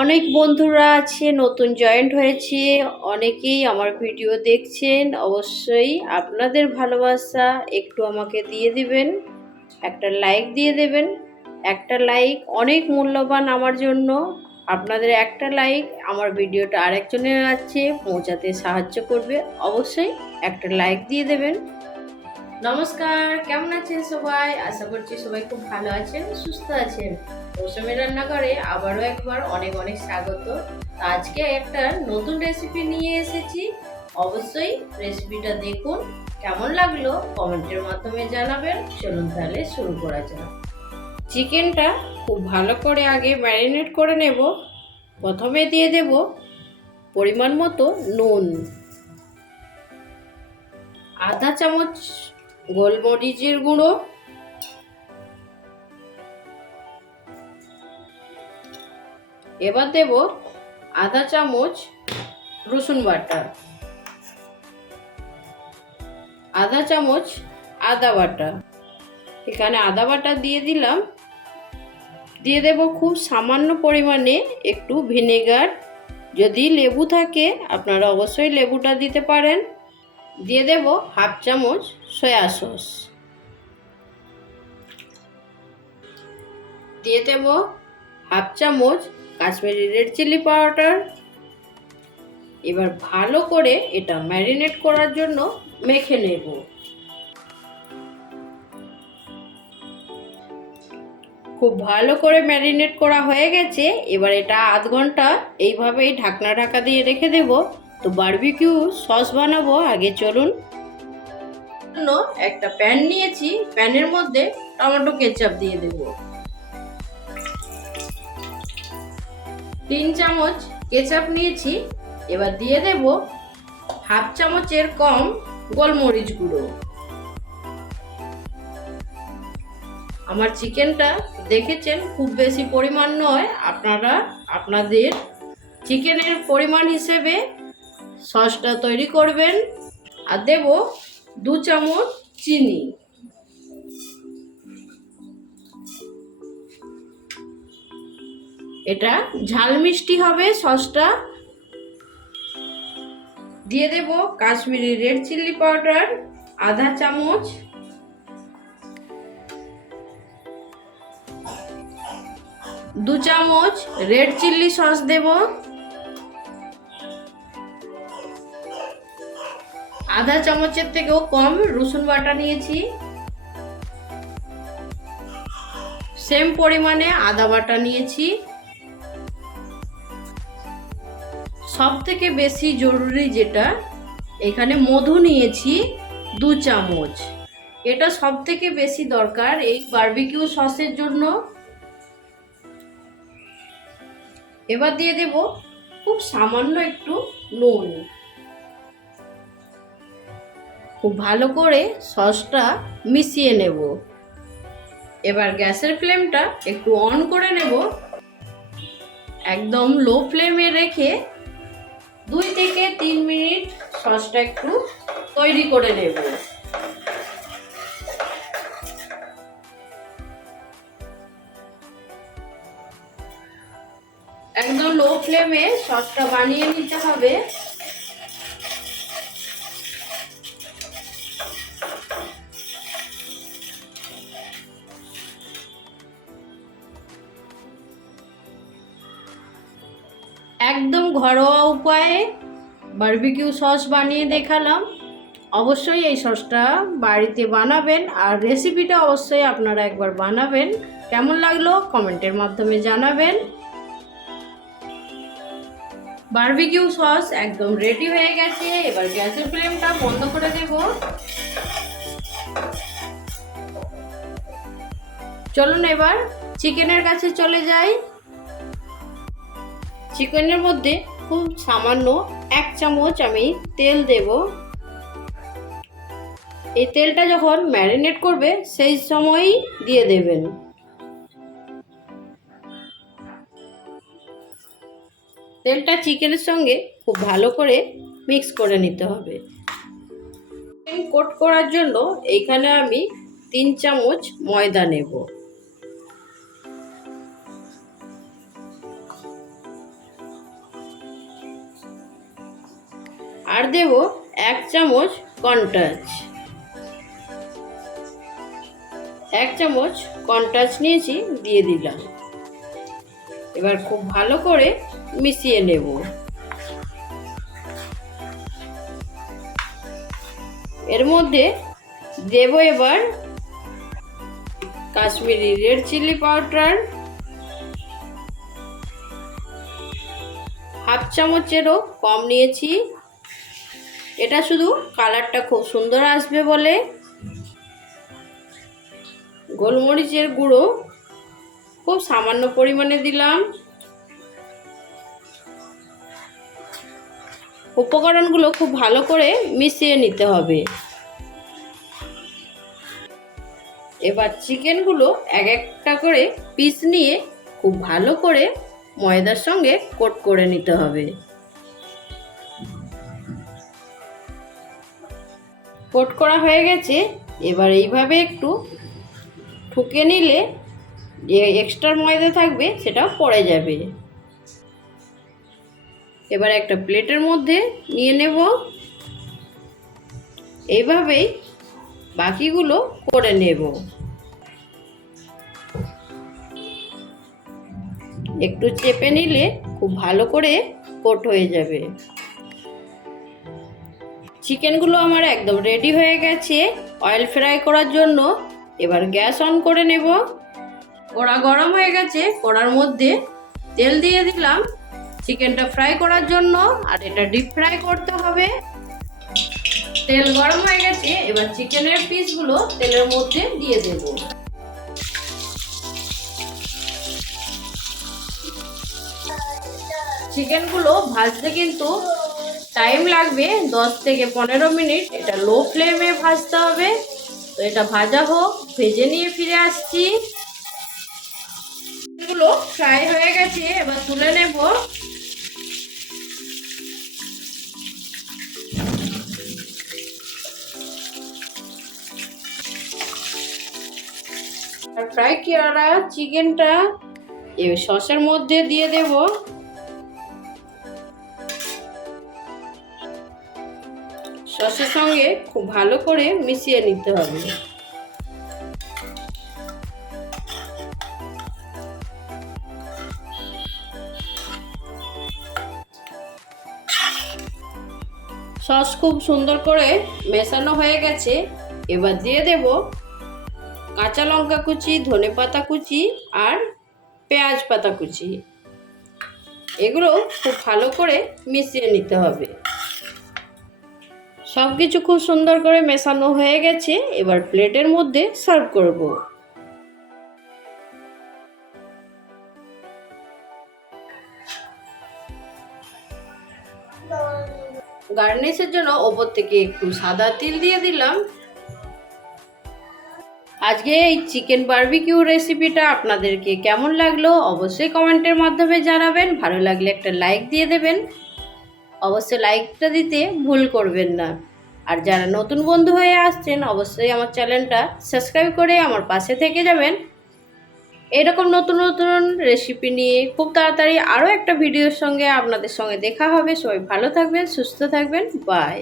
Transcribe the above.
অনেক বন্ধুরা আছে, নতুন জয়েন্ট হয়েছে, অনেকেই আমার ভিডিও দেখছেন, অবশ্যই আপনাদের ভালোবাসা একটু আমাকে দিয়ে দিবেন, একটা লাইক দিয়ে দেবেন, একটা লাইক অনেক মূল্যবান আমার জন্য, আপনাদের একটা লাইক আমার ভিডিওটা আরেকজনের কাছে পৌঁছাতে সাহায্য করবে, অবশ্যই একটা লাইক দিয়ে দেবেন। নমস্কার, কেমন আছেন সবাই? আশা করছি সবাই খুব ভালো আছেন, সুস্থ আছেন। মৌসুমি রান্নাঘরে আবারও একবার অনেক অনেক স্বাগত। আজকে একটা নতুন রেসিপি নিয়ে এসেছি। অবশ্যই রেসিপিটা দেখুন, কেমন লাগল কমেন্টের মাধ্যমে জানাবেন। চলুন তাহলে শুরু করা যাক। চিকেনটা খুব ভালো করে আগে ম্যারিনেট করে নেব। প্রথমে দিয়ে দেব পরিমাণ মতো নুন। আধা চামচ গোলমরিচের গুঁড়ো। এবার দেব আধা চামচ রসুন বাটা। আধা চামচ আদা বাটা। এখানে আদা বাটা দিয়ে দিলাম। দিয়ে দেব খুব সামান্য পরিমাণে একটু ভিনেগার। যদি লেবু থাকে, আপনারা অবশ্যই লেবুটা দিতে পারেন। দিয়ে দেব হাফ চামচ সয়া সস। দিয়ে দেব হাফ চামচ কাশ্মীরি রেড চিলি পাউডার। এবার ভালো করে এটা ম্যারিনেট করার জন্য মেখে নেব। খুব ভালো করে ম্যারিনেট করা হয়ে গেছে। এবার এটা আধ ঘণ্টা এইভাবেই ঢাকনা ঢাকা দিয়ে রেখে দেব। তো বারবিকিউ সস বানাবো, আগে চলুন। জন্য একটা প্যান নিয়েছি, প্যানের মধ্যে টমেটো কেচাপ দিয়ে দেব। তিন চামচ কেচাপ নিয়েছি, এবার দিয়ে দেব হাফ চামচের কম গোলমরিচ গুঁড়ো। আমার চিকেনটা দেখেছেন, খুব বেশি পরিমাণ নয়, আপনারা আপনাদের চিকেনের পরিমাণ হিসেবে সসটা তৈরি করবেন আর দেব দু চামচ চিনি। এটা ঝাল মিষ্টি হবে সসটা। দিয়ে দেব কাশ্মীরি রেড চিলি পাউডার, আধা চামচ। দু চামচ রেড চিলি সস দেব। আধা চামচের থেকেও কম রসুন বাটা নিয়েছি। সেম পরিমাণে আদা বাটা নিয়েছি। সব থেকে বেশি জরুরি যেটা, এখানে মধু নিয়েছি দু চামচ। এটা সব থেকে বেশি দরকার এই বারবিকিউ সসের জন্য। এবার দিয়ে দেব খুব সামান্য একটু নুন। খুব ভালো করে সসটা মিশিয়ে নেব। এবার গ্যাসের ফ্লেমটা একটু অন করে নেব। একদম লো ফ্লেমে রেখে দুই থেকে তিন মিনিট সসটা একটু তৈরি করে নেব। একদম লো ফ্লেমে সসটা বানিয়ে নিতে হবে। ঘরোয়া উপায়ে বারবিকিউ সস বানিয়ে দেখালাম। অবশ্যই এই সসটা বাড়িতে বানাবেন আর রেসিপিটা অবশ্যই আপনারা একবার বানাবেন। কেমন লাগল? কমেন্টের মাধ্যমে জানাবেন। বারবিকিউ সস একদম রেডি হয়ে গেছে। এবার গ্যাসের ফ্লেমটা বন্ধ করে দেব। চলুন এবার চিকেনের কাছে চলে যাই। চিকেনের মধ্যে খুব সামান্য এক চামচ আমি তেল দেব। এই তেলটা যখন ম্যারিনেট করবে, সেই সময়ই দিয়ে দেবেন। তেলটা চিকেনের সঙ্গে খুব ভালো করে মিক্স করে নিতে হবে। কোট করার জন্য এইখানে আমি তিন চামচ ময়দা নেব। দেব এক চামচ কনটাচ এক চামচ কনটাচ নিয়েছি, দিয়ে দিলাম। এবার খুব ভালো করে মিশিয়ে নেব। এর মধ্যে দেব এবার Kashmiri red chilli powder, half চামচেরও কম নিয়েছি। এটা শুধু কালারটা খুব সুন্দর আসবে বলে। গোলমরিচের গুঁড়ো খুব সামান্য পরিমাণে দিলাম। উপকরণগুলো খুব ভালো করে মিশিয়ে নিতে হবে। এবার চিকেনগুলো এক একটা করে পিস নিয়ে খুব ভালো করে ময়দার সঙ্গে কোট করে নিতে হবে। কোট করা হয়ে গেছে, এবার এইভাবে একটু ঠুকে নিলে যে এক্সট্রা ময়দা থাকবে সেটা পড়ে যাবে। এবার একটা প্লেটের মধ্যে নিয়ে নেব। এইভাবেই বাকিগুলো করে নেব। একটু চেপে নিলে খুব ভালো করে কোট হয়ে যাবে। চিকেনগুলো আমার একদম রেডি হয়ে গেছে। অয়েল ফ্রাই করার জন্য এবার গ্যাস অন করে নেব। কড়া গরম হয়ে গেছে, কড়ার মধ্যে তেল দিয়ে দিলাম। চিকেনটা ফ্রাই করার জন্য, আর এটা ডিপ ফ্রাই করতে হবে। তেল গরম হয়ে গেছে, এবার চিকেনের পিসগুলো তেলের মধ্যে দিয়ে দেব। চিকেনগুলো ভাজতে কিন্তু টাইম লাগবে দশ থেকে পনেরো মিনিট। এটা লো ফ্লেমে ভাজতে হবে। তো এটা ভাজা হোক, ভেজে নিয়ে ফিরে আসছি। এগুলো ফ্রাই হয়ে গেছে, এবার তুলে নেব। আর ফ্রাই করা চিকেনটা এ সসের মধ্যে দিয়ে দেব। সসের সঙ্গে খুব ভালো করে মিশিয়ে নিতে হবে। সস খুব সুন্দর করে মেশানো হয়ে গেছে। এবার দিয়ে দেব কাঁচা লঙ্কা কুচি, ধনে পাতা কুচি আর পেঁয়াজ পাতা কুচি। এগুলো খুব ভালো করে মিশিয়ে নিতে হবে। সব কিছু খুব সুন্দর করে মেশানো হয়ে গেছে, এবার প্লেটের মধ্যে সার্ভ করব। গার্নিশের জন্য ওপর থেকে একটু সাদা তিল দিয়ে দিলাম। আজকে এই চিকেন বারবিকিউ রেসিপিটা আপনাদেরকে কেমন লাগল অবশ্যই কমেন্টের মাধ্যমে জানাবেন, ভালো লাগলে একটা লাইক দিয়ে দেবেন। অবশ্যই লাইকটা দিতে ভুল করবেন না। আর যারা নতুন বন্ধু হয়ে আসছেন, অবশ্যই আমার চ্যানেলটা সাবস্ক্রাইব করে আমার পাশে থেকে যাবেন। এরকম নতুন নতুন রেসিপি নিয়ে খুব তাড়াতাড়ি আরও একটা ভিডিওর সঙ্গে আপনাদের সঙ্গে দেখা হবে। সবাই ভালো থাকবেন, সুস্থ থাকবেন। বাই